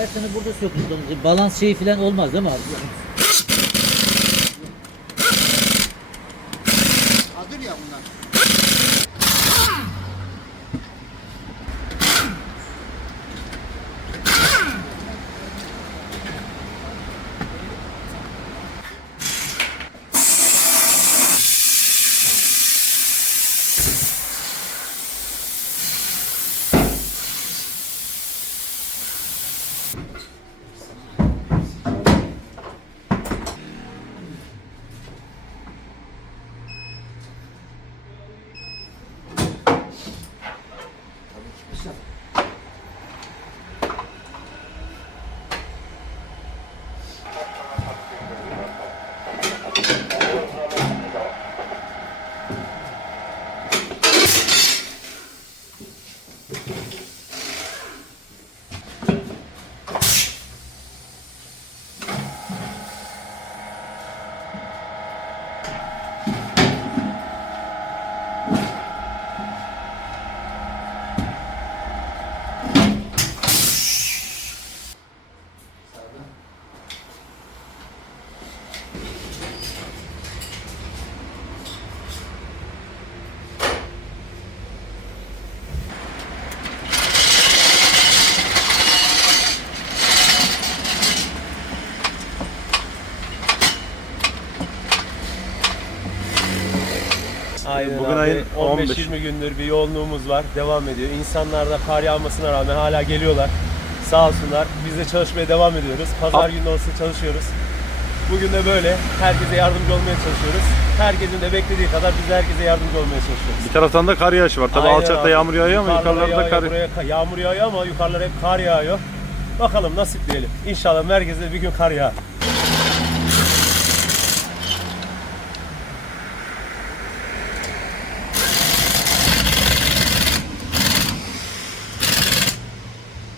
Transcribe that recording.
Hepsini burada söküldü. Balans şeyi falan olmaz değil mi abi? Aynen Bugün abi. ayın 15. 15-20 gündür bir yoğunluğumuz var. Devam ediyor. İnsanlar da kar yağmasına rağmen hala geliyorlar. Sağ olsunlar. Biz de çalışmaya devam ediyoruz. Pazar günü olsa çalışıyoruz. Bugün de böyle. Herkese yardımcı olmaya çalışıyoruz. Herkesin de beklediği kadar biz de herkese yardımcı olmaya çalışıyoruz. Bir taraftan da kar yağışı var. Tabii Aynen alçakta abi. yağmur yağıyor ama Yukarılara yukarılarda yağıyor, kar. Buraya ka- yağmur yağıyor ama yukarılara hep kar yağıyor. Bakalım nasip diyelim. İnşallah merkezde bir gün kar yağar.